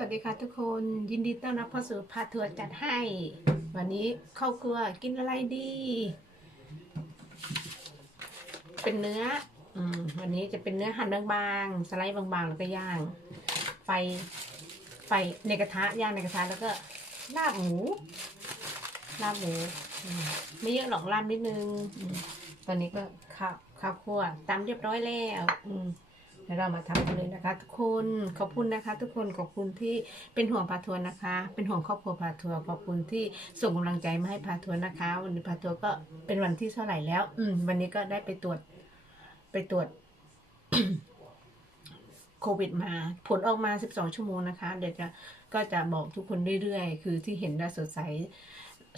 วัสดีค่ะทุกคนยินดีต้อนรับเข้าสู่พาทัวร์จัดให้ วันนี้เข้าครัวกินอะไรดี เป็นเนื้ออืมวันนี้จะเป็นเนื้อหั่นบางๆสไลด์บางๆแล้วก็ย่าง ไฟไฟในกระทะย่างในกระทะแล้วก็ลาบหมูลาบหมูมไม่เยอะหรอกลาบนิดนึงอตอนนี้ก็ข้าวข้าวคั่วตามเรียบร้อยแล้ว อืม ดี๋ยวเรามาทำกันเลยนะคะ ทุกคนขอบคุณนะคะ ทุกคนขอบคุณที่เป็นห่วงพาทัวร์นะคะ เป็นห่วงครอบครัวพาทัวร์ขอบคุณที่ส่งกำลังใจมาให้พาทัวร์นะคะ วันนี้พาทัวร์ก็เป็นวันที่เท่าไหร่แล้ว อืมวันนี้ก็ได้ไปตรวจไปตรวจโควิดมาผลออกมา 12 ชั่วโมงนะคะ เดี๋ยวจะก็จะบอกทุกคนเรื่อยๆ คือที่เห็นได้สดใส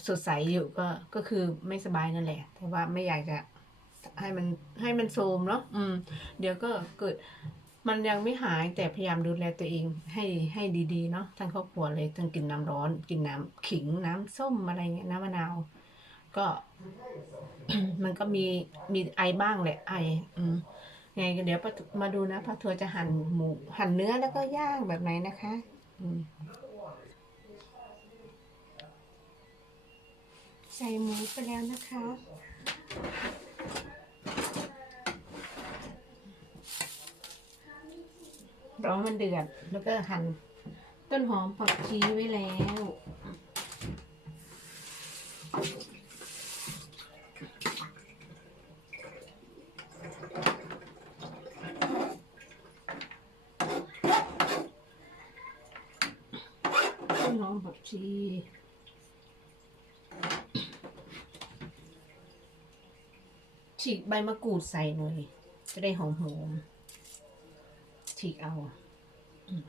สดใสอยู่ก็ก็คือไม่สบายนั่นแหละ แต่ว่าไม่อยากจะ ให้มันให้มันโทรมเนาะอืม เดี๋ยวก็เกิด มันยังไม่หายแต่พยายามดูแลตัวเองให้ให้ดีๆเนาะทั้งครอบครัวเลยทั้งกินน้ำร้อน กินน้ำขิงน้ำส้มอะไรเงี้ยน้ำมะนาว ก็ มันก็มีมีไอบ้างแหละไอ อืมไงเดี๋ยวมาดูนะพ่อทัวร์จะหั่นหมูหั่นเนื้อแล้วก็ย่างแบบไหนนะคะ อืมใส่หมูไปแล้วนะคะ รอมันเดือด แล้วก็หั่นต้นหอมผักชีไว้แล้ว ต้นหอมผักชีฉีกใบมะกรูดใส่หน่อยจะได้หอมหอม ฉีกเอาอืม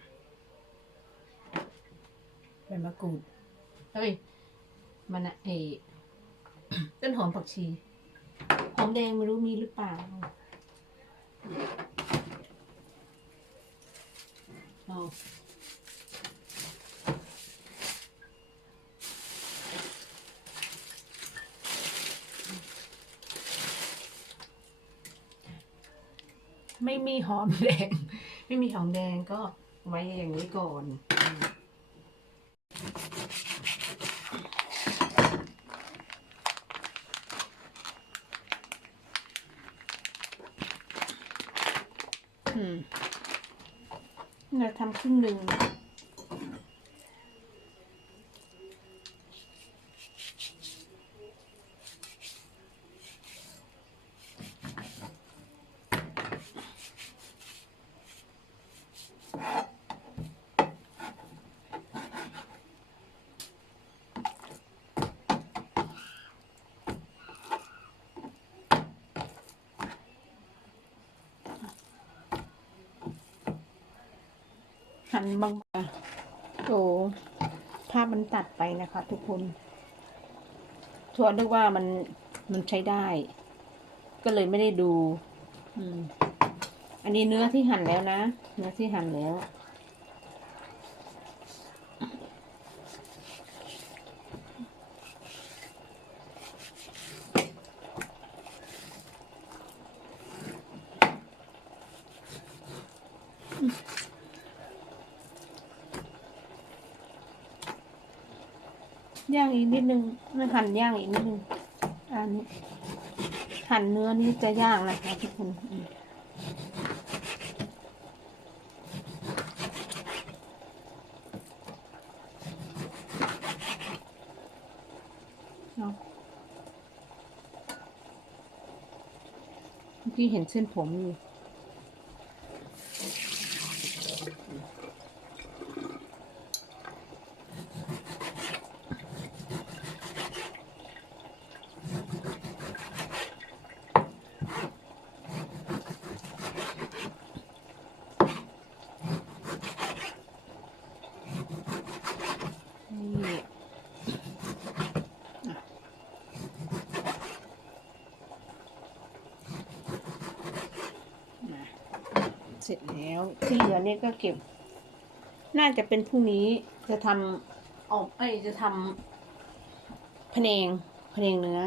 ใบมะกรูดเฮ้ยมันอะเอต้นหอมผักชี หอมแดงไม่รู้มีหรือเปล่าเอาไม่มีหอมแดง ไม่มีหอมแดงก็ไว้อย่างนี้ก่อนอืมเราทำครึ่งหนึ่ง นบางโอ้ภาพมันตัดไปนะคะ ทุกคนทัวนึกว่ามันมันใช้ได้ ก็เลยไม่ได้ดู อืม อันนี้เนื้อที่หั่นแล้วนะ เนื้อที่หั่นแล้ว ย่างอีกนิดนึงไม่หั่นย่างอีกนิดนึงอันนี้หั่นเนื้อนี่จะย่างนะคะทุกคนเนาะเมื่อกี้เห็นเส้นผมอยู่ เสร็จแล้ว ที่เหลือเนี่ยก็เก็บ น่าจะเป็นพรุ่งนี้จะทำออกเอ้ยจะทำพะเนงพะนงเนื้อ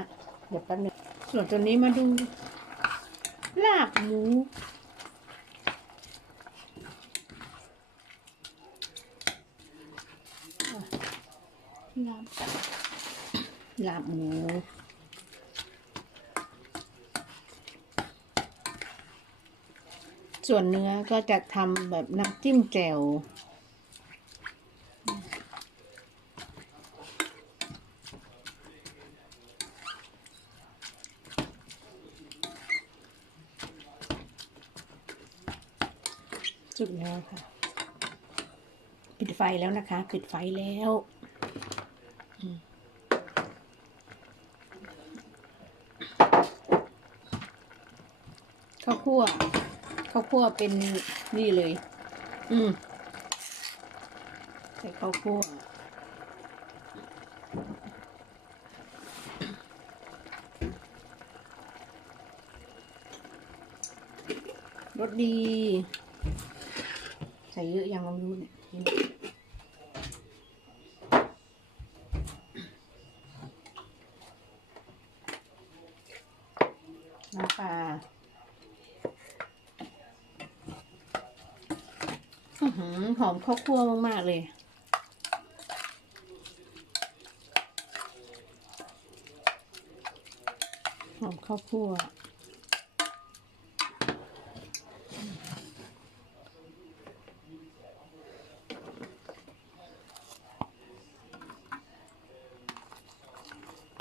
เดี๋ยวแป๊บนึงส่วนตัวนี้มาดูลาบหมูลาบลาบหมู ส่วนเนื้อก็จะทำแบบน้ำจิ้มแจ่วสุดแล้วค่ะ ปิดไฟแล้วนะคะ ปิดไฟแล้วข้าวคั่ว ข้าวคั่วเป็นนี่เลย อืมใส่ข้าวคั่วรสดี ใส่เยอะยังเรารู้เนี่ยน้ำปลาอื้อ หอมข้าวคั่วมาก ๆ เลยหอมข้าวคั่ว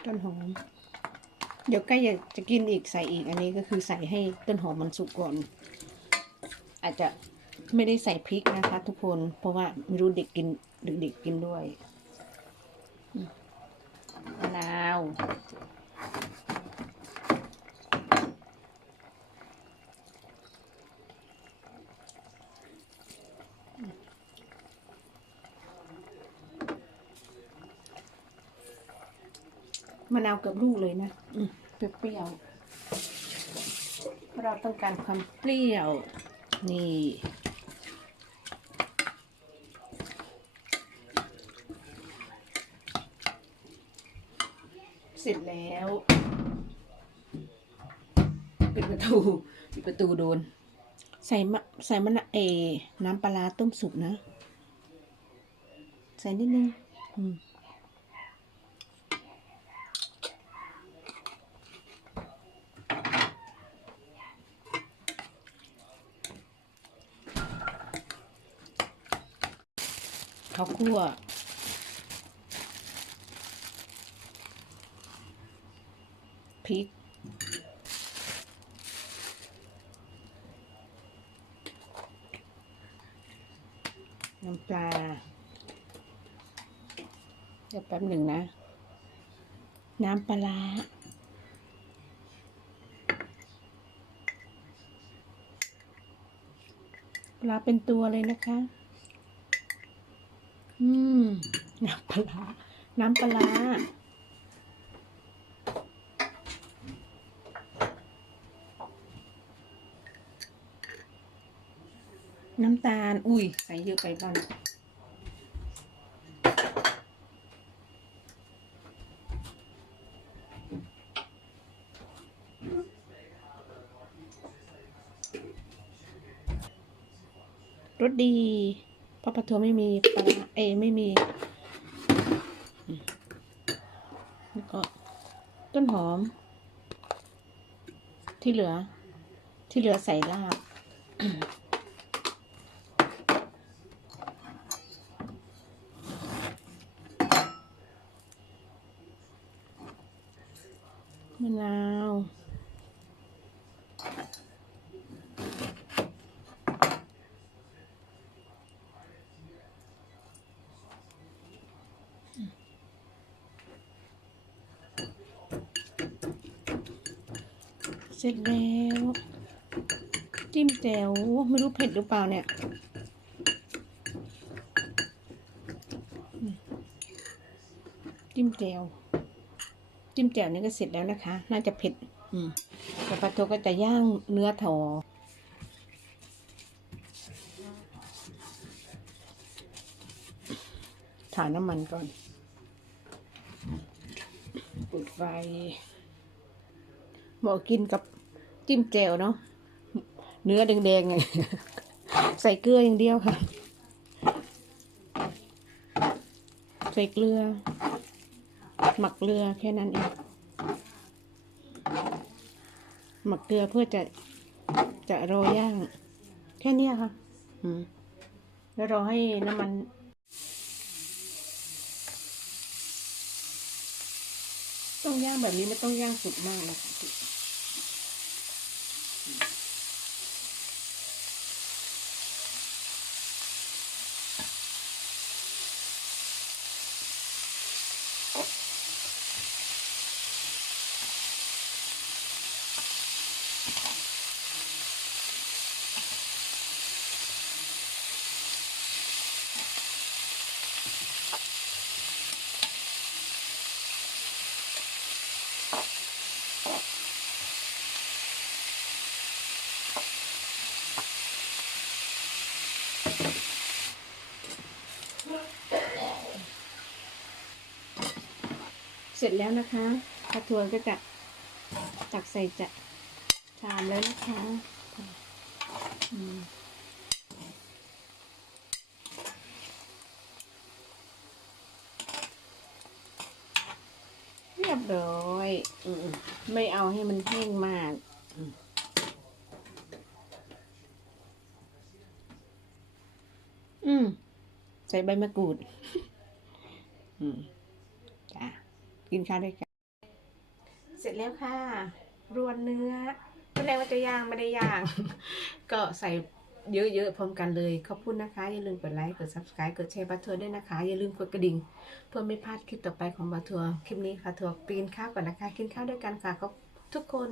ต้นหอม เดี๋ยวใกล้จะจะกินอีกใส่อีกอันนี้ก็คือใส่ให้ต้นหอมมันสุกก่อน อาจจะ ไม่ได้ใส่พริกนะคะ ทุกคน เพราะว่าไม่รู้เด็กกินเด็กๆกินด้วยอืมมะนาวมะนาวเกือบลูกเลยนะอืมเปรี้ยวๆเพราะเราต้องการความเปรี้ยว นี่ เสร็จแล้วปิดประตูปิดประตูโดน ใส่มะใส่มะนาวเอ น้ำปลาต้มสุกนะ ใส่นิดนึงข้าวคั่ว พริก น้ำปลา เดี๋ยวแป๊บหนึ่งนะ น้ำปลาปลาเป็นตัวเลยนะคะ อืม น้ำปลา น้ำปลาร้าน้ำตาล อุ้ยใส่เยอะไปบ้างรสดีเพราะปลาทูไม่มีปลาเอไม่มีแล้วก็ต้นหอม ที่เหลือ ที่เหลือใส่ลาบ มะนาว เสร็จแล้ว จิ้มแจ่วไม่รู้เผ็ดหรือเปล่าเนี่ยจิ้มแจ่วจิ้มแจ่วนี่ก็เสร็จแล้วนะคะ น่าจะเผ็ด อืมแต่ปลาโทก็จะย่างเนื้อถอถ่านน้ำมันก่อนปิดไฟบอกกินกับ จิ้มแจ่วเนาะเนื้อแดงๆไงใส่เกลืออย่างเดียวค่ะ ใส่เกลือ หมักเกลือแค่นั้นเองหมักเกลือเพื่อจะจะรอย่าง แค่นี้ค่ะ อืม แล้วรอให้น้ำมันต้องย่างแบบนี้ไม่ต้องย่างสุกมากนะคะ เสร็จแล้วนะคะกระทวนก็จะตักใส่จะชามแล้วนะคะเรียบร้อย ไม่เอาให้มันแห้งมากอืมอืมใส่ใบมะกรูด อืมจ้ะกินข้าวด้วยกันเสร็จแล้วค่ะ รวนเนื้อตอนแรกว่าจะย่างไม่ได้ย่าง ก็ใส่ เยอะๆพร้อมกันเลยขอบคุณนะคะ อย่าลืมกดไลค์ กด subscribe กดแชร์บัตทัวร์ด้วยนะคะ อย่าลืมกดกระดิ่ง เพื่อไม่พลาดคลิปต่อไปของบัตทัวร์คลิปนี้ค่ะทัวร์ปีนข้าวก่อนนะคะ กินข้าวด้วยกันค่ะขอบทุกคน